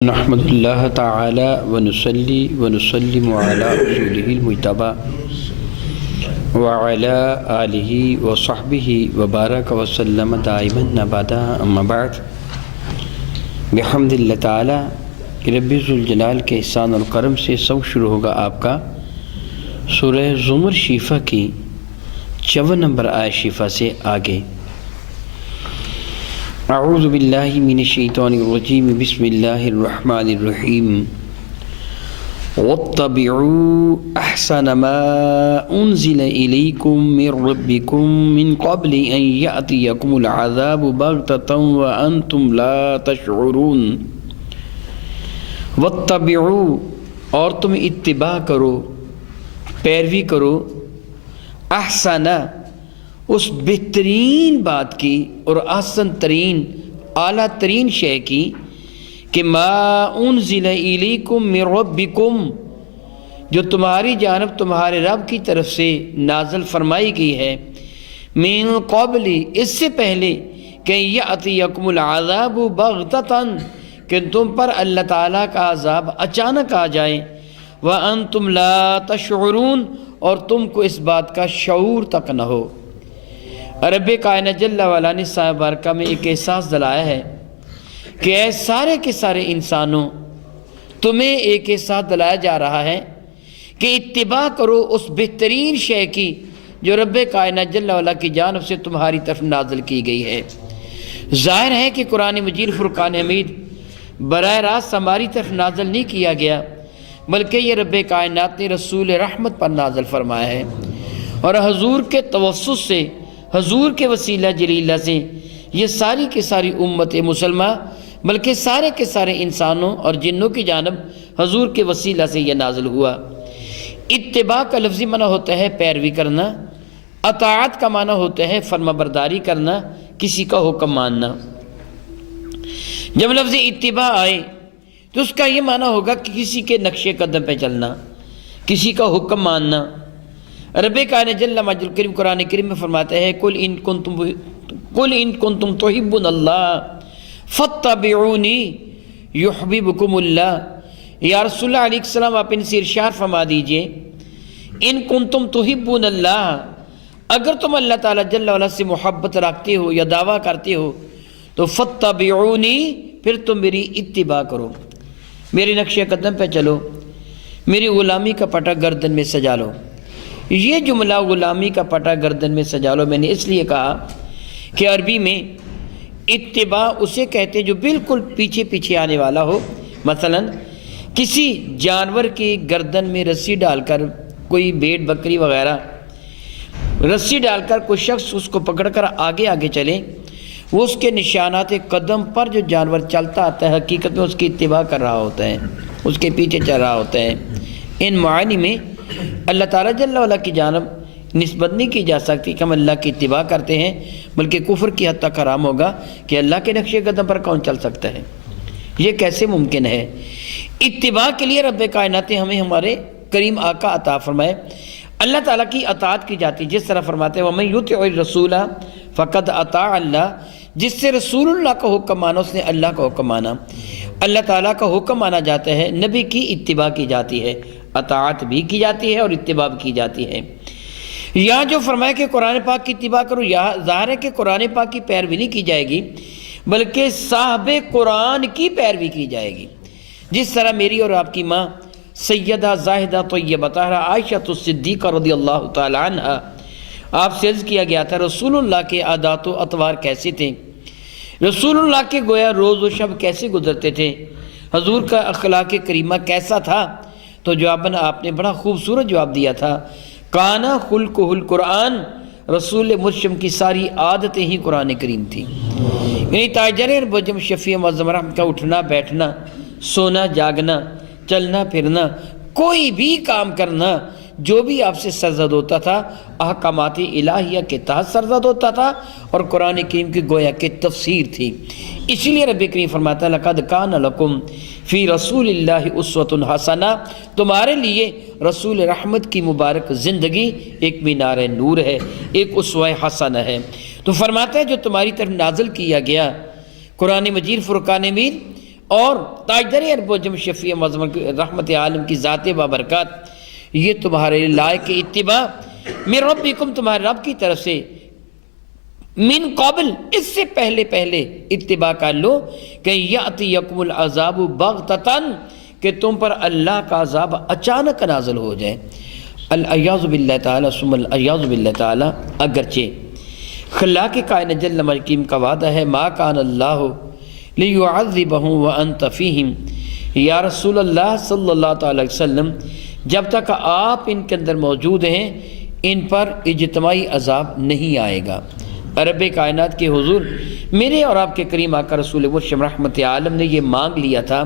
نحمد اللہ تعالی ونصلی ونسلم علی رسولہ المجتبی وعلی آلہ وصحبہ وبارک وسلم دائما ابدا اما بعد بحمد اللہ تعالی رب ذوالجلال کے احسان اور کرم سے سب شروع ہوگا آپ کا سورہ زمر شیفہ کی 54 نمبر آیت شیفہ سے آگے۔ اعوذ باللہ من الشیطان الرجیم بسم اللہ الرحمن الرحیم واتبعوا احسن ما انزل الیکم من ربکم من قبل ان یأتیکم العذاب بغتۃ وانتم لا تشعرون۔ واتبعوا، اور تم اتباع کرو، پیروی کرو، احسن، اس بہترین بات کی اور احسن ترین اعلیٰ ترین شے کی کہ ما انزل الیکم من ربکم، جو تمہاری جانب تمہارے رب کی طرف سے نازل فرمائی گئی ہے، من قبل، اس سے پہلے کہ یأتیکم العذاب بغتۃ، کہ تم پر اللہ تعالیٰ کا عذاب اچانک آ جائے، وانتم لا تشعرون، اور تم کو اس بات کا شعور تک نہ ہو۔ رب کائنات جل وعلا نے سایہ بارکہ میں ایک احساس دلایا ہے کہ اے سارے کے سارے انسانوں، تمہیں ایک احساس دلایا جا رہا ہے کہ اتباع کرو اس بہترین شے کی جو رب کائنات جل وعلا کی جانب سے تمہاری طرف نازل کی گئی ہے۔ ظاہر ہے کہ قرآن مجید فرقان حمید براہ راست ہماری طرف نازل نہیں کیا گیا، بلکہ یہ رب کائنات نے رسول رحمت پر نازل فرمایا ہے، اور حضور کے توسط سے، حضور کے وسیلہ جلیلہ سے یہ ساری کی ساری امت مسلمہ، بلکہ سارے کے سارے انسانوں اور جنوں کی جانب حضور کے وسیلہ سے یہ نازل ہوا۔ اتباع کا لفظی معنی ہوتا ہے پیروی کرنا، اطاعت کا معنی ہوتا ہے فرما برداری کرنا، کسی کا حکم ماننا۔ جب لفظ اتباع آئے تو اس کا یہ معنی ہوگا کہ کسی کے نقش قدم پہ چلنا، کسی کا حکم ماننا۔ رب کائنات جل مجدہ الکریم قرآن کریم میں فرماتے ہیں قل ان کنتم تحبون اللہ فاتبعونی یحببکم اللہ۔ یا رسول اللہ علیہ السلام آپ ان سے ارشاد فرما دیجئے، ان کنتم تحبون اللہ، اگر تم اللہ تعالیٰ جل وعلا سے محبت رکھتے ہو یا دعویٰ کرتے ہو تو فاتبعونی، پھر تم میری اتباع کرو، میرے نقش قدم پہ چلو، میری غلامی کا پٹا گردن میں سجا لو۔ یہ جملہ غلامی کا پٹا گردن میں سجا لو میں نے اس لیے کہا کہ عربی میں اتباع اسے کہتے جو بالکل پیچھے پیچھے آنے والا ہو۔ مثلا کسی جانور کی گردن میں رسی ڈال کر، کوئی بھیڑ بکری وغیرہ، رسی ڈال کر کوئی شخص اس کو پکڑ کر آگے آگے چلے، وہ اس کے نشانات قدم پر جو جانور چلتا آتا ہے حقیقت میں اس کی اتباع کر رہا ہوتا ہے، اس کے پیچھے چل رہا ہوتا ہے۔ ان معانی میں اللہ تعالیٰ جل وعلا کی جانب نسبت نہیں کی جا سکتی کہ ہم اللہ کی اتباع کرتے ہیں، بلکہ کفر کی حد تک حرام ہوگا کہ اللہ کے نقش قدم پر کون چل سکتا ہے، یہ کیسے ممکن ہے۔ اتباع کے لیے رب کائنات ہمیں ہمارے کریم آقا عطا فرمائے، اللہ تعالیٰ کی اطاعت کی جاتی، جس طرح فرماتے ہیں وَمَن يُطِعِ الرَّسُولَ فَقَدْ أَطَاعَ اللَّهَ، جس سے رسول اللہ کا حکم مانا اس نے اللہ کا حکم مانا۔ اللہ تعالیٰ کا حکم مانا جاتا ہے، نبی کی اتباع کی جاتی ہے، اطاعت بھی کی جاتی ہے اور اتباع بھی کی جاتی ہے۔ یہاں جو فرمایا کہ قرآن پاک کی اتباع کرو، یہاں ظاہر ہے کہ قرآن پاک کی پیروی نہیں کی جائے گی، بلکہ صاحب قرآن کی پیروی کی جائے گی۔ جس طرح میری اور آپ کی ماں سیدہ زاہدہ طیبہ طاہرہ عائشہ الصدیقہ رضی اللہ تعالی عنہ، آپ سے عرض کیا گیا تھا رسول اللہ کے عادات و اطوار کیسے تھے، رسول اللہ کے گویا روز و شب کیسے گزرتے تھے، حضور کا اخلاق کریمہ کیسا تھا، تو جواباً آپ نے بڑا خوبصورت جواب دیا تھا، کانا خلقہ القرآن، رسول مرشم کی ساری عادتیں ہی قرآن کریم تھی۔ یعنی تاجر بجم شفیع معظم رحمت کا اٹھنا بیٹھنا، سونا جاگنا، چلنا پھرنا، کوئی بھی کام کرنا جو بھی آپ سے سرزد ہوتا تھا احکامات الہیہ کے تحت سرزد ہوتا تھا، اور قرآن کریم کی گویا کہ تفسیر تھی۔ اسی لیے رب کریم فرماتا ہے لَقَدْ كَانَ لَكُمْ فی رسول اللہ اسوۃ حسنہ، تمہارے لیے رسول رحمت کی مبارک زندگی ایک مینار نور ہے، ایک اسوہ حسنہ ہے۔ تو فرماتا ہے جو تمہاری طرف نازل کیا گیا قرآن مجید فرقان حمید اور تاجدار عرب و عجم شفیع معظم رحمت عالم کی ذات بابرکات، یہ تمہارے لائق اتباع من ربکم، تمہارے رب کی طرف سے، من قبل، اس سے پہلے اتباع کر لو کہ یأتیکم العذاب بغتتاً، کہ تم پر اللہ کا عذاب اچانک نازل ہو جائے۔ العیاذ باللہ تعالی ثم العیاذ باللہ تعالی، اگرچہ خلاق کائنات جل مجدہ کا وعدہ ہے ما کان اللہ لیعذبہم وانت فیہم، یا رسول اللہ صلی اللہ تعالی وسلم جب تک آپ ان کے اندر موجود ہیں ان پر اجتماعی عذاب نہیں آئے گا۔ رب کائنات کے حضور میرے اور آپ کے کریم آقا رسول مرشد رحمت عالم نے یہ مانگ لیا تھا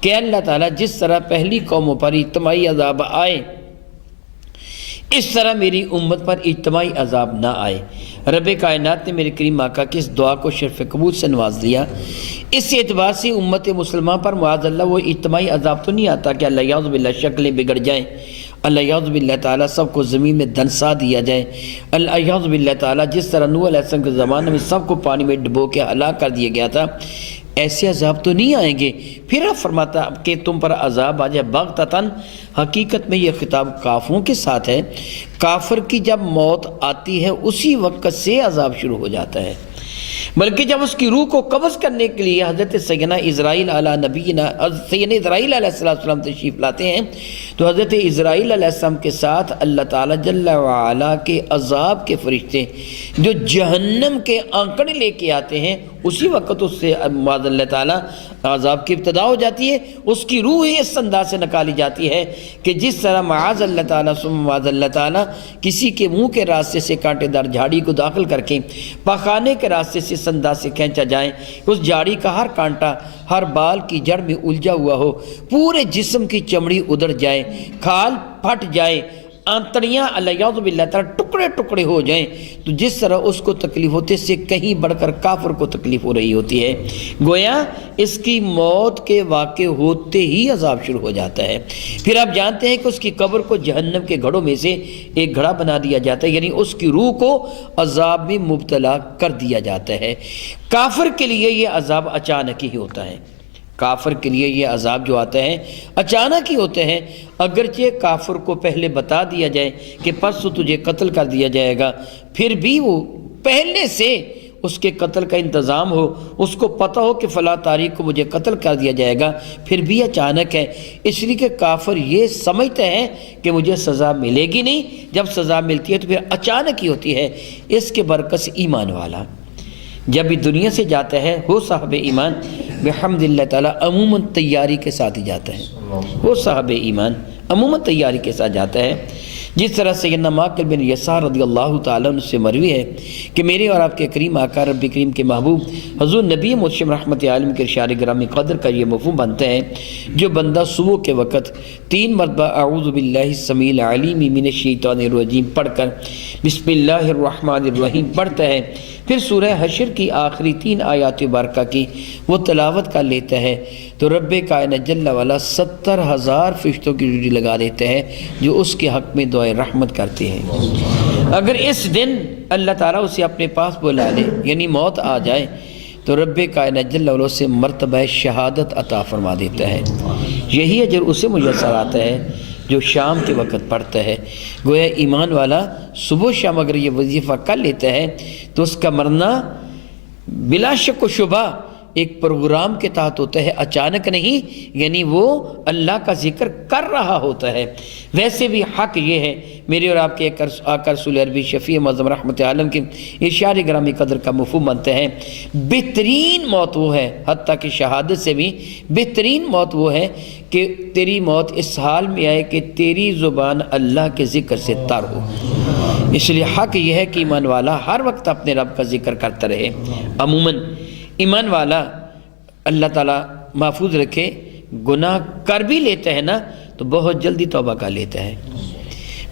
کہ اللہ تعالیٰ جس طرح پہلی قوموں پر اجتماعی عذاب آئے اس طرح میری امت پر اجتماعی عذاب نہ آئے۔ رب کائنات نے میرے کریم آقا کی اس دعا کو شرف قبول سے نواز دیا۔ اس اعتبار سے امت مسلمہ پر معاذ اللہ وہ اجتماعی عذاب تو نہیں آتا کہ اللہ یعوذ باللہ شکلیں بگڑ جائیں، اللہ یعوذ باللہ تعالیٰ سب کو زمین میں دنسا دیا جائے، اللہ یعوذ باللہ تعالیٰ جس طرح نوح علیہ السلام کے زمانے میں سب کو پانی میں ڈبو کے ہلاک کر دیا گیا تھا، ایسے عذاب تو نہیں آئیں گے۔ پھر اب فرماتا کہ تم پر عذاب آ جائے بغتتاً، حقیقت میں یہ خطاب کافروں کے ساتھ ہے۔ کافر کی جب موت آتی ہے اسی وقت سے عذاب شروع ہو جاتا ہے، بلکہ جب اس کی روح کو قبض کرنے کے لیے حضرت سیدنا اسرائیل علیہ نبینا، سیدنا اسرائیل علیہ السلام تشریف لاتے ہیں، تو حضرت اسرائیل علیہ السلام کے ساتھ اللہ تعالیٰ جل وعلا کے عذاب کے فرشتے جو جہنم کے آنکڑے لے کے آتے ہیں، اسی وقت اس سے معاذ اللہ تعالیٰ عذاب کی ابتدا ہو جاتی ہے۔ اس کی روح اس انداز سے نکالی جاتی ہے کہ جس طرح معاذ اللہ تعالیٰ معاذ اللہ تعالیٰ کسی کے منہ کے راستے سے کانٹے دار جھاڑی کو داخل کر کے پخانے کے راستے سے اس انداز سے کھینچا جائے، اس جھاڑی کا ہر کانٹا ہر بال کی جڑ میں الجھا ہوا ہو، پورے جسم کی چمڑی ادھر جائے، کھال پھٹ جائے، آنتڑیاں اللہ یعوذ باللہ تعالیٰ ٹکڑے ٹکڑے ہو جائیں، تو جس طرح اس کو تکلیف ہوتی ہے اس سے کہیں بڑھ کر کافر کو تکلیف ہو رہی ہوتی ہے۔ گویا اس کی موت کے واقع ہوتے ہی عذاب شروع ہو جاتا ہے۔ پھر آپ جانتے ہیں کہ اس کی قبر کو جہنم کے گھڑوں میں سے ایک گھڑا بنا دیا جاتا ہے، یعنی اس کی روح کو عذاب میں مبتلا کر دیا جاتا ہے۔ کافر کے لیے یہ عذاب اچانک ہی ہوتا ہے، کافر کے لیے یہ عذاب جو آتا ہے اچانک ہی ہوتے ہیں، اگرچہ کافر کو پہلے بتا دیا جائے کہ پرسوں تجھے قتل کر دیا جائے گا، پھر بھی وہ پہلے سے اس کے قتل کا انتظام ہو، اس کو پتہ ہو کہ فلاں تاریخ کو مجھے قتل کر دیا جائے گا، پھر بھی اچانک ہے، اس لیے کہ کافر یہ سمجھتے ہیں کہ مجھے سزا ملے گی نہیں، جب سزا ملتی ہے تو پھر اچانک ہی ہوتی ہے۔ اس کے برعکس ایمان والا جب بھی دنیا سے جاتا ہے وہ صاحب ایمان بحمد اللہ تعالیٰ عموماً تیاری کے ساتھ ہی جاتا ہے، وہ صاحب ایمان عموماً تیاری کے ساتھ جاتا ہے۔ جس طرح سیدنا معقل بن یسار رضی اللہ تعالیٰ عنہ سے مروی ہے کہ میرے اور آپ کے کریم آقا رب کریم کے محبوب حضور نبی مرشد رحمت عالم کے ارشاد گرامی قدر کا یہ مفہوم بنتا ہے، جو بندہ صبح کے وقت 3 مرتبہ اعوذ باللہ السمیع العلیم من الشیطان الرجیم پڑھ کر بسم اللہ الرحمن الرحیم پڑھتا ہے، پھر سورہ حشر کی آخری 3 آیات مبارکہ کی وہ تلاوت کر لیتا ہے، تو رب کائنات جل وعلا 70,000 فرشتوں کی ڈیوٹی لگا دیتا ہے جو اس کے حق میں دعائے رحمت کرتے ہیں۔ اگر اس دن اللہ تعالیٰ اسے اپنے پاس بلا لے، یعنی موت آ جائے، تو رب کائنات جل وعلا سے مرتبہ شہادت عطا فرما دیتا ہے۔ یہی اجر اسے میسر آتا ہے جو شام کے وقت پڑھتا ہے۔ گویا ایمان والا صبح شام اگر یہ وظیفہ کر لیتا ہے تو اس کا مرنا بلا شک و شبہ ایک پروگرام کے تحت ہوتا ہے، اچانک نہیں، یعنی وہ اللہ کا ذکر کر رہا ہوتا ہے۔ ویسے بھی حق یہ ہے، میرے اور آپ کے آقا رسول عربی شفیع معظم رحمت عالم کے ارشاد گرامی قدر کا مفہوم بنتا ہے، بہترین موت وہ ہے، حتیٰ کہ شہادت سے بھی بہترین موت وہ ہے کہ تیری موت اس حال میں آئے کہ تیری زبان اللہ کے ذکر سے تر ہو۔ اس لیے حق یہ ہے کہ ایمان والا ہر وقت اپنے رب کا ذکر کرتا رہے۔ عموماً ایمان والا اللہ تعالیٰ محفوظ رکھے، گناہ کر بھی لیتا ہے نا تو بہت جلدی توبہ کر لیتا ہے۔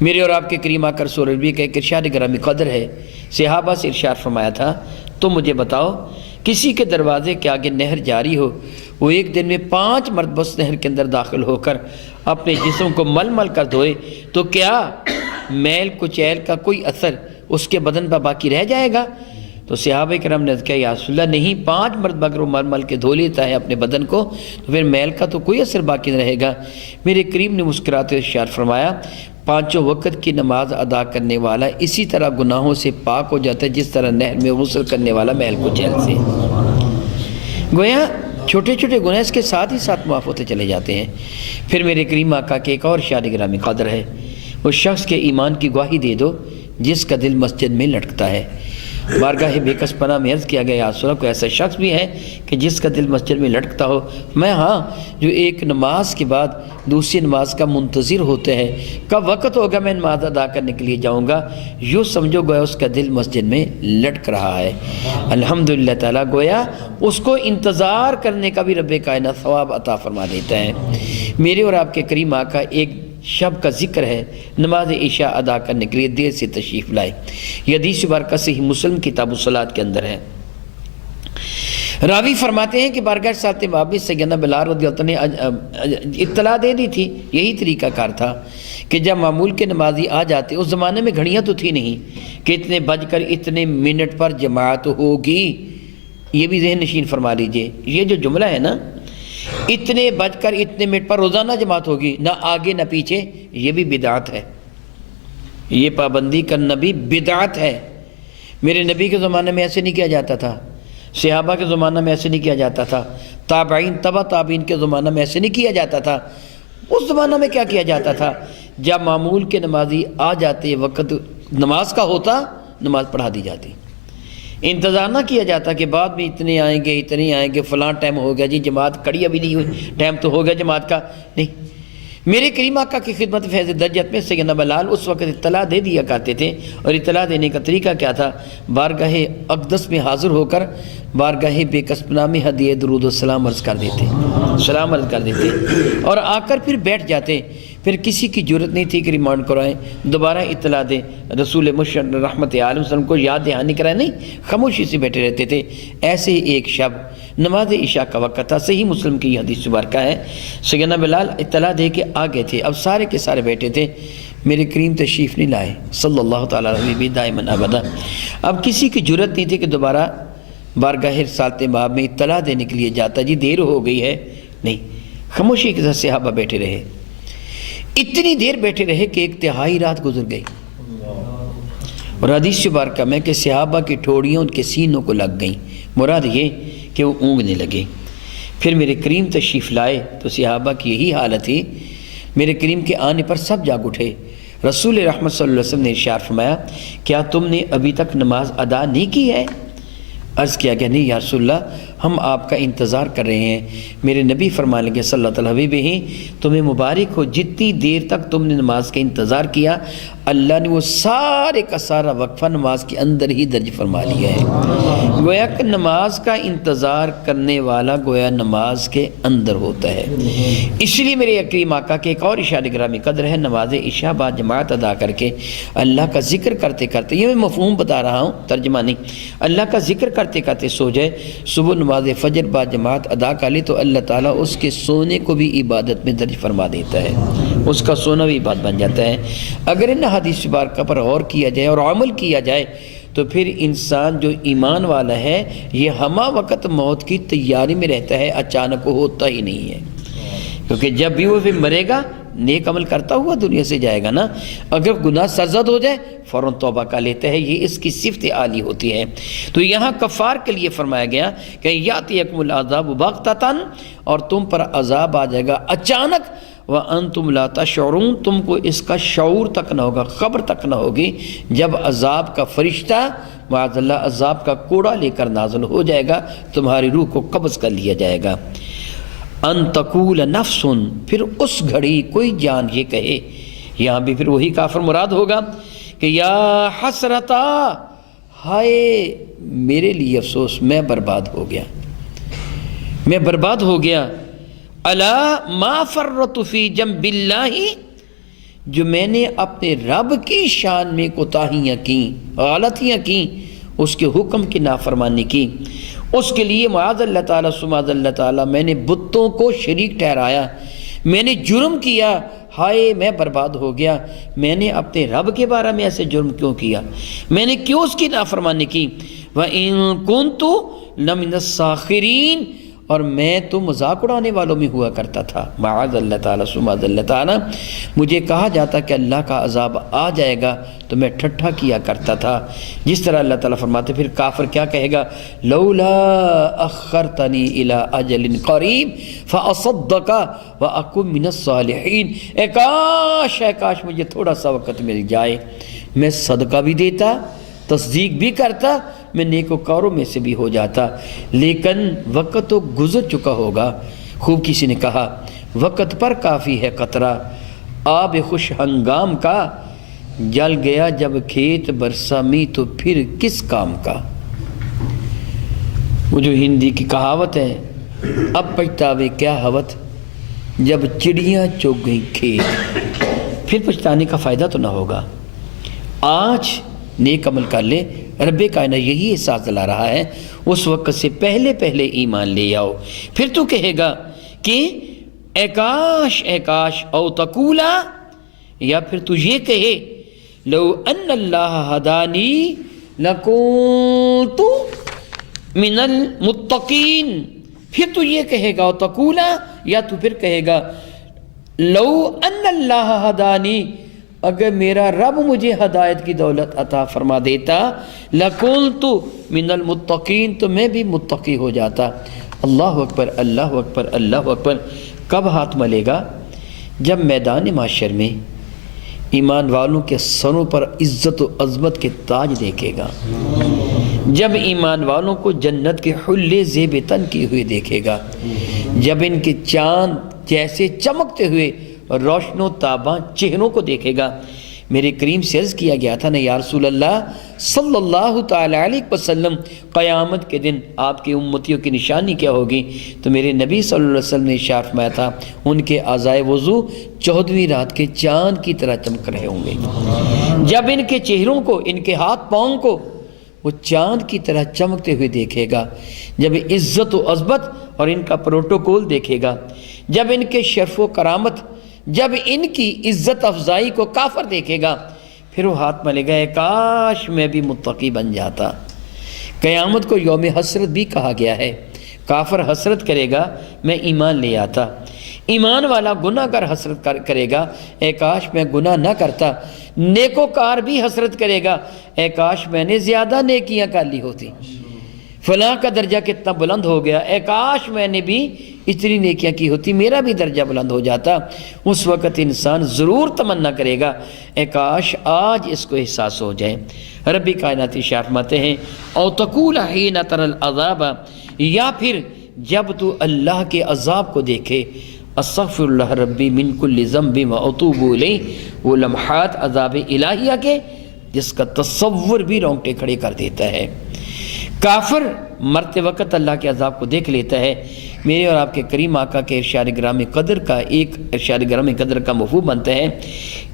میرے اور آپ کے کریم آقا رسول عربی کا ایک ارشاد گرامی قدر ہے، صحابہ سے ارشاد فرمایا تھا، تو مجھے بتاؤ کسی کے دروازے کے آگے نہر جاری ہو، وہ ایک دن میں 5 مرتبہ اس نہر کے اندر داخل ہو کر اپنے جسم کو مل مل کر دھوئے، تو کیا میل کچیل کا کوئی اثر اس کے بدن پر باقی رہ جائے گا؟ تو صحابہ کرام نے کہا یا رسول اللہ نہیں، 5 مرتبہ اگر وہ مل مل کے دھو لیتا ہے اپنے بدن کو تو پھر میل کا تو کوئی اثر باقی نہ رہے گا۔ میرے کریم نے مسکراتے ہوئے ارشاد فرمایا 5 وقت کی نماز ادا کرنے والا اسی طرح گناہوں سے پاک ہو جاتا ہے جس طرح نہر میں غسل کرنے والا میل کو جھیل سے۔ گویا چھوٹے چھوٹے گناہ اس کے ساتھ ہی ساتھ معاف ہوتے چلے جاتے ہیں۔ پھر میرے کریم آقا کے ایک اور شان گرامی قدر ہے، اس شخص کے ایمان کی گواہی دے دو جس کا دل مسجد میں لٹکتا ہے۔ بارگاہ بے کس پناہ میں عرض کیا گیا یا رسول اللہ کوئی ایسا شخص بھی ہے کہ جس کا دل مسجد میں لٹکتا ہو؟ میں ہاں، جو ایک نماز کے بعد دوسری نماز کا منتظر ہوتے ہیں، کب وقت ہوگا میں نماز ادا کرنے کے لیے جاؤں گا، یوں سمجھو گویا اس کا دل مسجد میں لٹک رہا ہے۔ الحمدللہ تعالیٰ گویا اس کو انتظار کرنے کا بھی رب کائنات ثواب عطا فرما دیتا ہے۔ میرے اور آپ کے کریم آقا ایک شب کا ذکر ہے، نماز عشاء ادا کرنے کے لیے دیر سے تشریف لائے۔ یہ حدیث مبارکہ صحیح مسلم کتاب الصلاۃ کے اندر ہے۔ راوی فرماتے ہیں کہ بارگاہ ساتھ باب میں سیدنا بلال رضی اللہ عنہ نے اطلاع دے دی تھی، یہی طریقہ کار تھا کہ جب معمول کے نمازی آ جاتے، اس زمانے میں گھڑیاں تو تھی نہیں کہ اتنے بج کر اتنے منٹ پر جماعت ہوگی، یہ بھی ذہن نشین فرما لیجئے۔ یہ جو جملہ ہے نا، اتنے بج کر اتنے منٹ پر روزانہ جماعت ہوگی، نہ آگے نہ پیچھے، یہ بھی بدعت ہے۔ یہ پابندی کرنا بھی بدعت ہے۔ میرے نبی کے زمانے میں ایسے نہیں کیا جاتا تھا، صحابہ کے زمانہ میں ایسے نہیں کیا جاتا تھا، تابعین تبع تابعین کے زمانہ میں ایسے نہیں کیا جاتا تھا۔ اس زمانہ میں کیا کیا جاتا تھا؟ جب معمول کے نمازی آ جاتے، وقت نماز کا ہوتا، نماز پڑھا دی جاتی، انتظار نہ کیا جاتا کہ بعد میں اتنے آئیں گے اتنے آئیں گے، فلاں ٹائم ہو گیا جی، جماعت کڑی ابھی نہیں ہوئی، ٹائم تو ہو گیا جماعت کا۔ نہیں، میرے کریم آقا کی خدمت فیض درجت میں سیدنا بلال اس وقت اطلاع دے دیا کرتے تھے، اور اطلاع دینے کا طریقہ کیا تھا؟ بارگاہ اقدس میں حاضر ہو کر بارگاہ بے کس پناہ میں ہدیہ درود و سلام عرض کر دیتے، سلام عرض کر دیتے، اور آ کر پھر بیٹھ جاتے۔ پھر کسی کی جرت نہیں تھی کہ ریمانڈ کرائیں، دوبارہ اطلاع دیں، رسول مشرف رحمت عالم وسلم کو یاد دہانی کرائیں، نہیں، خاموشی سے بیٹھے رہتے تھے۔ ایسے ہی ایک شب نماز عشاء کا وقت تھا، صحیح مسلم کی حدیث مبارکہ ہے، سیدنا بلال اطلاع دے کے آ گئے تھے، اب سارے کے سارے بیٹھے تھے، میرے کریم تشریف نہیں لائے صلی اللہ تعالیٰ علیہ دائماً ابدا۔ اب کسی کی جرت نہیں تھی کہ دوبارہ بارگاہ رسالت مآب میں اطلاع دینے کے لیے جاتا، جی دیر ہو گئی ہے، نہیں، خاموشی کے ساتھ صحابہ بیٹھے رہے، اتنی دیر بیٹھے رہے کہ ایک تہائی رات گزر گئی، اور حدیث مبارکہ میں کہ صحابہ کی ٹھوڑیاں ان کے سینوں کو لگ گئیں، مراد یہ کہ وہ اونگنے لگے۔ پھر میرے کریم تشریف لائے تو صحابہ کی یہی حالت تھی، میرے کریم کے آنے پر سب جاگ اٹھے۔ رسول رحمت صلی اللہ علیہ وسلم نے ارشاد فرمایا کیا تم نے ابھی تک نماز ادا نہیں کی ہے؟ عرض کیا کہ نہیں یا رسول اللہ، ہم آپ کا انتظار کر رہے ہیں۔ میرے نبی فرما لیں گے صلی اللہ علیہ وسلم، تمہیں مبارک ہو، جتنی دیر تک تم نے نماز کا انتظار کیا، اللہ نے وہ سارے کا سارا وقفہ نماز کے اندر ہی درج فرما لیا ہے۔ گویا کہ نماز کا انتظار کرنے والا گویا نماز کے اندر ہوتا ہے۔ اس لیے میرے کریم آقا کے ایک اور اشارہ گرامی قدر ہے، نماز عشاء بعد جماعت ادا کر کے اللہ کا ذکر کرتے کرتے، یہ میں مفہوم بتا رہا ہوں، ترجمہ نہیں، اللہ کا ذکر کرتے کرتے سو جائے، صبح نماز فجر بعد جماعت ادا کر لی تو اللہ تعالیٰ اس کے سونے کو بھی عبادت میں درج فرما دیتا ہے، اس کا سونا بھی عبادت بن جاتا ہے۔ اگر ان حدیث مبارکہ پر غور کیا جائے اور عمل کیا جائے تو پھر انسان جو ایمان والا ہے یہ ہمہ وقت موت کی تیاری میں رہتا ہے، اچانک ہوتا ہی نہیں ہے، کیونکہ جب بھی وہ پھر مرے گا نیک عمل کرتا ہوا دنیا سے جائے گا نا، اگر گناہ سرزد ہو جائے فوراً توبہ کر لیتا ہے، یہ اس کی صفت عالی ہوتی ہے۔ تو یہاں کفار کے لیے فرمایا گیا کہ یاتیکم العذاب بغتۃ، اور تم پر عذاب آ جائے گا اچانک، وانتم لا تشعرون، تم کو اس کا شعور تک نہ ہوگا، خبر تک نہ ہوگی، جب عذاب کا فرشتہ معاذ اللہ عذاب کا کوڑا لے کر نازل ہو جائے گا، تمہاری روح کو قبض کر لیا جائے گا۔ ان تقول نفس، پھر اس گھڑی کوئی جان یہ کہے، یہاں بھی پھر وہی کافر مراد ہوگا کہ یا حسرتا، ہائے میرے لیے افسوس، میں برباد ہو گیا، میں برباد ہو گیا، الا ما فرط فی جنب اللہ، جو میں نے اپنے رب کی شان میں کوتاہیاں کی، غلطیاں کی، اس کے حکم کی نافرمانی کی، اس کے لیے معاذ اللہ تعالیٰ سماذ اللہ تعالیٰ میں نے بتوں کو شریک ٹھہرایا، میں نے جرم کیا، ہائے میں برباد ہو گیا، میں نے اپنے رب کے بارے میں ایسے جرم کیوں کیا، میں نے کیوں اس کی نافرمانی کی۔ وَإِن كُنتُ لَمِنَ السَّاخِرِينَ، اور میں تو مذاق اڑانے والوں میں ہوا کرتا تھا۔ معاذ اللہ تعالیٰ سمعاذ اللہ تعالیٰ، مجھے کہا جاتا کہ اللہ کا عذاب آ جائے گا تو میں ٹھٹھا کیا کرتا تھا۔ جس طرح اللہ تعالیٰ فرماتے پھر کافر کیا کہے گا، لولا اخرتنی الی اجل قریب فاصدق واکن من الصالحین، اے کاش مجھے تھوڑا سا وقت مل جائے، میں صدقہ بھی دیتا، تصدیق بھی کرتا، میں نیکوکاروں میں سے بھی ہو جاتا، لیکن وقت تو گزر چکا ہوگا۔ خوب کسی نے کہا، وقت پر کافی ہے قطرہ آب خوش ہنگام کا، جل گیا جب کھیت برسا می تو پھر کس کام کا۔ وہ جو ہندی کی کہاوت ہے، اب پچھتاوے کیا ہوت جب چڑیاں چگ گئیں کھیت، پھر پچھتانے کا فائدہ تو نہ ہوگا۔ آج نیک عمل کر لے، رب کائنات یہی احساس دلا رہا ہے، اس وقت سے پہلے ایمان لے آؤ۔ پھر تو کہے گا کہ اے کاش او تقولا، یا پھر تو یہ کہے لو ان اللہ ہدانی لکنت من المتقین، پھر تو یہ کہے گا او تقولا، یا تو پھر کہے گا لو ان اللہ ہدانی، اگر میرا رب مجھے ہدایت کی دولت عطا فرما دیتا، لَكُنْتُ مِنَ الْمُتَّقِينَ، تو میں بھی متقی ہو جاتا۔ اللہ اکبر اللہ اکبر اللہ اکبر۔ کب ہاتھ ملے گا؟ جب میدان محشر میں ایمان والوں کے سروں پر عزت و عظمت کے تاج دیکھے گا، جب ایمان والوں کو جنت کے حلے زیب تن کیے ہوئے دیکھے گا، جب ان کے چاند جیسے چمکتے ہوئے روشن و تاباں چہروں کو دیکھے گا۔ میرے کریم سے عرض کیا گیا تھا نا، یا رسول اللہ صلی اللہ تعالیٰ علیہ وسلم، قیامت کے دن آپ کی امتیوں کی نشانی کیا ہوگی؟ تو میرے نبی صلی اللہ علیہ وسلم نے ارشاد فرمایا تھا، ان کے اعضائے وضو 14ویں رات کے چاند کی طرح چمک رہے ہوں گے۔ جب ان کے چہروں کو، ان کے ہاتھ پاؤں کو وہ چاند کی طرح چمکتے ہوئے دیکھے گا، جب عزت و عظمت اور ان کا پروٹوکول دیکھے گا، جب ان کے شرف و کرامت، جب ان کی عزت افزائی کو کافر دیکھے گا، پھر وہ ہاتھ ملے گا، اے کاش میں بھی متقی بن جاتا۔ قیامت کو یوم حسرت بھی کہا گیا ہے۔ کافر حسرت کرے گا میں ایمان لے آتا، ایمان والا گناہ گر حسرت کرے گا، اے کاش میں گناہ نہ کرتا۔ نیکوکار بھی حسرت کرے گا، اے کاش میں نے زیادہ نیکیاں کر لی ہوتی، فلاں کا درجہ کتنا بلند ہو گیا، اے کاش میں نے بھی اتنی نیکیاں کی ہوتی، میرا بھی درجہ بلند ہو جاتا۔ اس وقت انسان ضرور تمنا کرے گا، اے کاش آج اس کو احساس ہو جائے۔ رب کائنات ارشاد فرماتے ہیں، او تقول حین تری العذاب، یا پھر جب تو اللہ کے عذاب کو دیکھے، استغفر اللہ ربی من کل ذنب واتوب الیہ، وہ لمحات عذاب الہیہ کے جس کا تصور بھی رونگٹے کھڑے کر دیتا ہے۔ کافر مرتے وقت اللہ کے عذاب کو دیکھ لیتا ہے۔ میرے اور آپ کے کریم آقا کے ارشاد گرامی قدر کا ایک ارشاد گرامی قدر کا مفہوم بنتا ہے،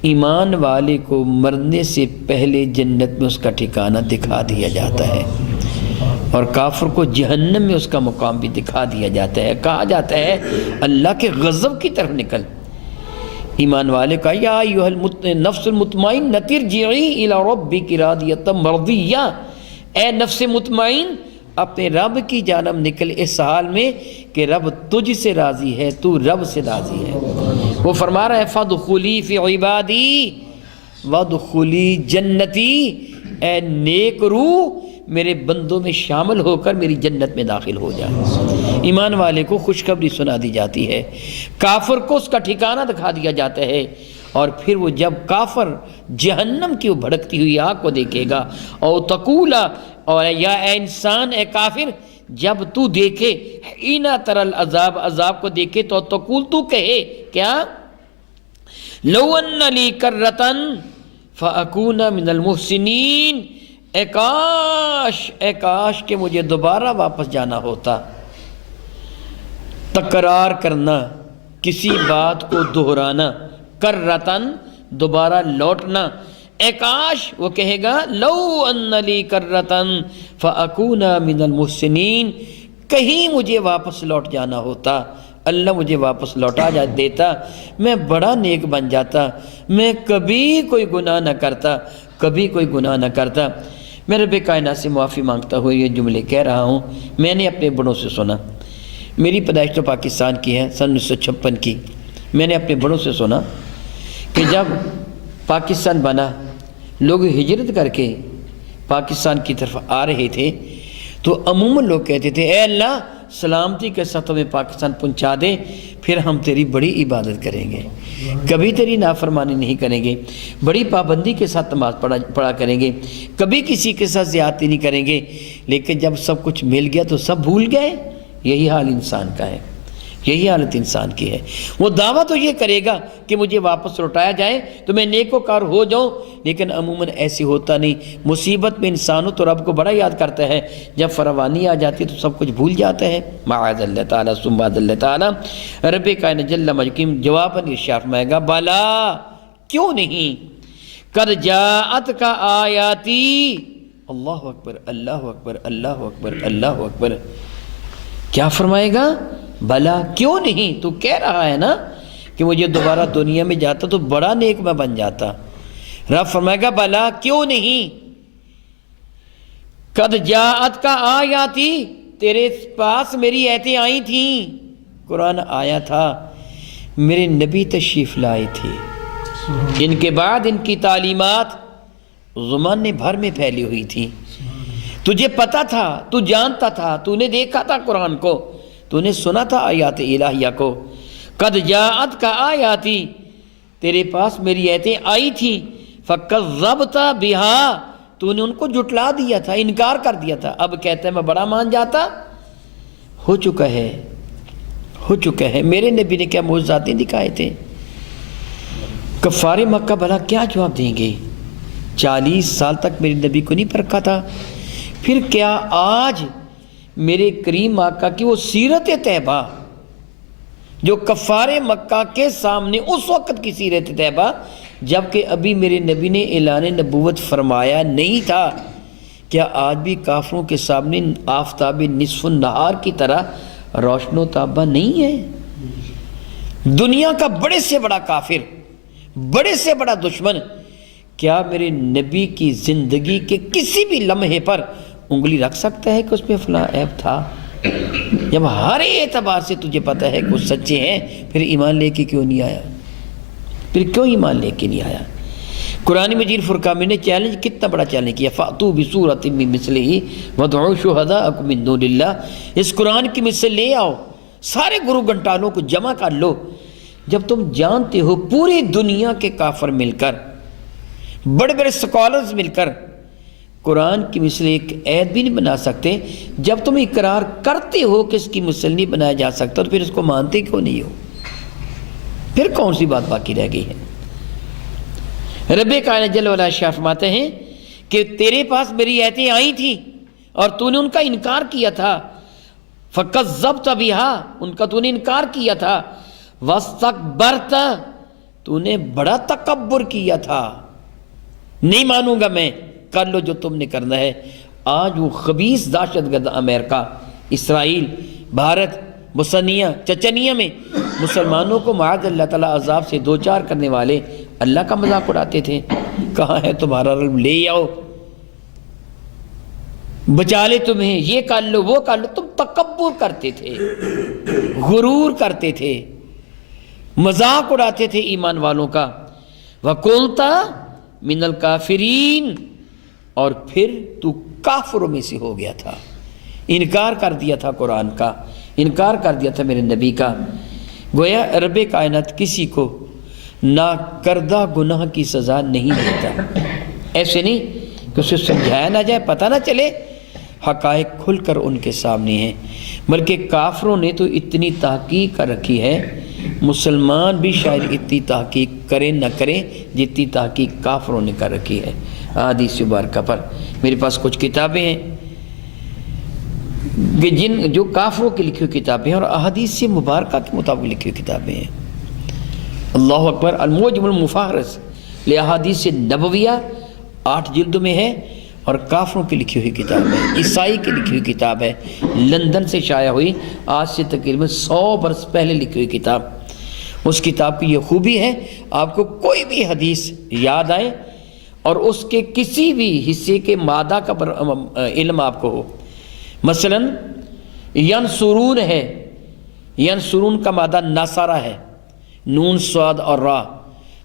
ایمان والے کو مرنے سے پہلے جنت میں اس کا ٹھکانہ دکھا دیا جاتا ہے، اور کافر کو جہنم میں اس کا مقام بھی دکھا دیا جاتا ہے۔ کہا جاتا ہے اللہ کے غضب کی طرف نکل۔ ایمان والے کا یا ایھا النفس المطمئنہ ارجعی الی ربک راضیۃ مرضیہ، اے نفس مطمئن اپنے رب کی جانب نکل اس حال میں کہ رب تجھ سے راضی ہے، تو رب سے راضی ہے۔ وہ فرما رہا ہے فادخلی فی عبادی وادخلی جنتی، اے نیک روح میرے بندوں میں شامل ہو کر میری جنت میں داخل ہو جا۔ ایمان والے کو خوشخبری سنا دی جاتی ہے، کافر کو اس کا ٹھکانہ دکھا دیا جاتا ہے، اور پھر وہ جب کافر جہنم کی وہ بھڑکتی ہوئی آگ کو دیکھے گا، او تقولا، اور یا اے انسان اے کافر جب تو دیکھے اینا تر العذاب، عذاب کو دیکھے تو تقول تو کہے کیا، لو ان لی کرتن فاکون من المحسنین، اے کاش کہ مجھے دوبارہ واپس جانا ہوتا۔ تکرار کرنا، کسی بات کو دہرانا، کرتن دوبارہ لوٹنا، اے کاش وہ کہے گا لو ان لی کرتن فاکون من المحسنین، کہیں مجھے واپس لوٹ جانا ہوتا، اللہ مجھے واپس لوٹا دیتا، میں بڑا نیک بن جاتا، میں کبھی کوئی گناہ نہ کرتا، کبھی کوئی گناہ نہ کرتا۔ میں رب کائنات سے معافی مانگتا ہوں یہ جملے کہہ رہا ہوں، میں نے اپنے بڑوں سے سنا، میری پیدائش تو پاکستان کی ہے، سن 1956 کی۔ میں نے اپنے بڑوں سے سنا کہ جب پاکستان بنا، لوگ ہجرت کر کے پاکستان کی طرف آ رہے تھے تو عموماً لوگ کہتے تھے اے اللہ سلامتی کے ساتھ ہمیں پاکستان پہنچا دے، پھر ہم تیری بڑی عبادت کریں گے، کبھی تیری نافرمانی نہیں کریں گے، بڑی پابندی کے ساتھ نماز پڑھا کریں گے، کبھی کسی کے ساتھ زیادتی نہیں کریں گے۔ لیکن جب سب کچھ مل گیا تو سب بھول گئے۔ یہی حال انسان کا ہے، یہی حالت انسان کی ہے۔ وہ دعویٰ تو یہ کرے گا کہ مجھے واپس لوٹایا جائے تو میں نیکوکار ہو جاؤں، لیکن عموماً ایسی ہوتا نہیں۔ مصیبت میں انسان ہو تو رب کو بڑا یاد کرتا ہے، جب فراوانی آ جاتی ہے تو سب کچھ بھول جاتا ہے۔ معاذ اللہ تعالیٰ ثم معاذ اللہ تعالیٰ۔ رب کائنات جل مجدہ جواباً ارشاد فرمائے گا بلا، کیوں نہیں، قد جاءت کا آیاتی، اللہ اکبر اللہ اکبر اللہ اکبر اللہ اکبر۔ کیا فرمائے گا؟ بلا، کیوں نہیں، تو کہہ رہا ہے نا کہ مجھے دوبارہ دنیا میں جاتا تو بڑا نیک میں بن جاتا۔ رب فرمائے گا بلا، کیوں نہیں، قد جاءت کا آیاتی، تیرے پاس میری آیتیں آئی تھیں، قرآن آیا تھا، میرے نبی تشریف لائے تھے، ان کے بعد ان کی تعلیمات زمانے بھر میں پھیلی ہوئی تھی، تجھے پتا تھا، تو جانتا تھا، تو نے دیکھا تھا قرآن کو، تو نے سنا تھا آیات الہیہ کو۔ قد جاءت کا آیاتی، تیرے پاس میری آیتیں آئی تھی، فکذبت بہا، تو نے ان کو جھٹلا دیا تھا، انکار کر دیا تھا۔ اب کہتا ہے میں بڑا مان جاتا، ہو چکا ہے، ہو چکا ہے۔ میرے نبی نے کیا معجزات دکھائے تھے، کفار مکہ بھلا کیا جواب دیں گے؟ 40 سال تک میرے نبی کو نہیں پرکھا تھا، پھر کیا آج میرے کریم آقا کی وہ سیرت طیبہ جو کفار مکہ کے سامنے اس وقت کی سیرت طیبہ جبکہ ابھی میرے نبی نے اعلان نبوت فرمایا نہیں تھا، کیا آج بھی کافروں کے سامنے آفتاب نصف النہار کی طرح روشن و تابہ نہیں ہے؟ دنیا کا بڑے سے بڑا کافر، بڑے سے بڑا دشمن، کیا میرے نبی کی زندگی کے کسی بھی لمحے پر انگلی رکھ سکتا ہے کہ اس میں فلاں عیب تھا؟ جب ہر اعتبار سے تجھے پتہ ہے کہ وہ سچے ہیں، پھر ایمان لے کے کیوں نہیں آیا؟ پھر کیوں ایمان لے کے نہیں آیا؟ قرآن مجید فرقان میں نے چیلنج کتنا بڑا چیلنج کیا، فَأْتُوا بِسُورَةٍ مِّن مِّثْلِهِ وَادْعُوا شُهَدَاءَكُم مِّن دُونِ اللَّهِ، اس قرآن کی مثل لے آؤ، سارے گرو گھنٹالوں کو جمع کر لو۔ جب تم جانتے ہو پوری دنیا کے کافر مل کر، بڑے بڑے سکالرز مل کر قرآن کی مثل ایک عید بھی نہیں بنا سکتے، جب تم اقرار کرتے ہو کہ اس کی مثل نہیں بنایا جا سکتا تو پھر اس کو مانتے کیوں نہیں ہو؟ پھر کون سی بات باقی رہ گئی ہے؟ رب کائنات جل وعلا شاہ فرماتے ہیں کہ تیرے پاس میری آیتیں آئی تھیں اور تو نے ان کا انکار کیا تھا، فَكَذَّبْتَ بِهَا، ان کا تو نے انکار کیا تھا، وَاسْتَكْبَرْتَ، تو نے بڑا تکبر کیا تھا، نہیں مانوں گا میں، کر لو جو تم نے کرنا ہے۔ آج وہ خبیث دہشت گرد امریکہ، اسرائیل، بھارت، بوسنیا، چچنیا میں مسلمانوں کو معاذ اللہ تعالیٰ عذاب سے دوچار کرنے والے اللہ کا مذاق اڑاتے تھے۔ کہاں ہے تمہارا رب، لے آؤ، بچا لے تمہیں، یہ کر لو وہ کر لو۔ تم تکبر کرتے تھے، غرور کرتے تھے، مذاق اڑاتے تھے ایمان والوں کا۔ وَقُلْتَ مِنَ الْكَافِرِينَ، اور پھر تو کافروں میں سے ہو گیا تھا، انکار کر دیا تھا قرآن کا، انکار کر دیا تھا میرے نبی کا۔ گویا رب کائنات کسی کو ناکردہ گناہ کی سزا نہیں دیتا، ایسے نہیں کہ اسے سمجھایا نہ جائے، پتہ نہ چلے، حقائق کھل کر ان کے سامنے ہیں، بلکہ کافروں نے تو اتنی تحقیق کر رکھی ہے، مسلمان بھی شاید اتنی تحقیق کریں نہ کریں جتنی تحقیق کافروں نے کر رکھی ہے۔ احادیث مبارکہ پر میرے پاس کچھ کتابیں ہیں کہ جو کافروں کی لکھی ہوئی کتابیں ہیں اور احادیث مبارکہ کے مطابق لکھی ہوئی کتابیں ہیں۔ اللہ اکبر، المعجم المفہرس لأحادیث نبویہ 8 جلدوں میں ہے، اور کافروں کی لکھی ہوئی کتاب ہے، عیسائی کی لکھی ہوئی کتاب ہے، لندن سے شائع ہوئی، آج سے تقریباً 100 برس پہلے لکھی ہوئی کتاب۔ اس کتاب کی یہ خوبی ہے، آپ کو کوئی بھی حدیث یاد آئے اور اس کے کسی بھی حصے کے مادہ کا علم آپ کو ہو. مثلا ینصرون ہے، ینصرون کا مادہ نصرہ ہے، نون صاد اور را.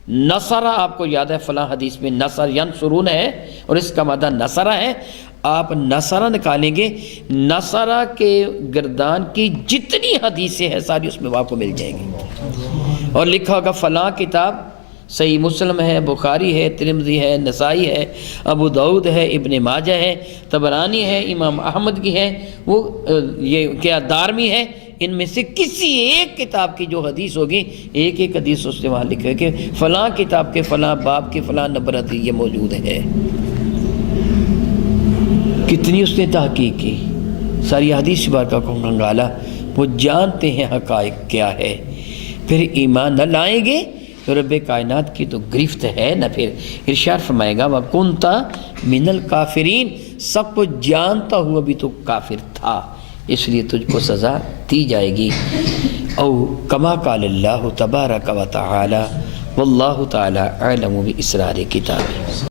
نصرہ آپ کو یاد ہے فلاں حدیث میں نصر ینصرون ہے اور اس کا مادہ نصرہ ہے. آپ نصرہ نکالیں گے، نصرہ کے گردان کی جتنی حدیثیں ہیں ساری اس میں آپ کو مل جائیں گی. اور لکھا ہوگا فلاں کتاب صحیح مسلم ہے، بخاری ہے، ترمذی ہے، نسائی ہے، ابو داؤد ہے، ابن ماجہ ہے، طبرانی ہے، امام احمد کی ہے، وہ یہ کیا دارمی ہے. ان میں سے کسی ایک کتاب کی جو حدیث ہوگی، ایک ایک حدیث اس سے وہاں لکھے کہ فلاں کتاب کے فلاں باب کے فلاں نمبر حدیث یہ موجود ہے. کتنی اس نے تحقیق کی، ساری حدیث بارکہ کو منگالا. وہ جانتے ہیں حقائق کیا ہے. پھر ایمان نہ لائیں گے تو رب کائنات کی تو گرفت ہے نہ. پھر ارشاد فرمائے گا وَكُنْتَ مِنَ الْكَافِرِينَ، سب کچھ جانتا ہوا بھی تو کافر تھا، اس لیے تجھ کو سزا دی جائے گی. او کما قال اللہ تبارک و تعالی واللہ تعالی اعلم باسرار کتابہ.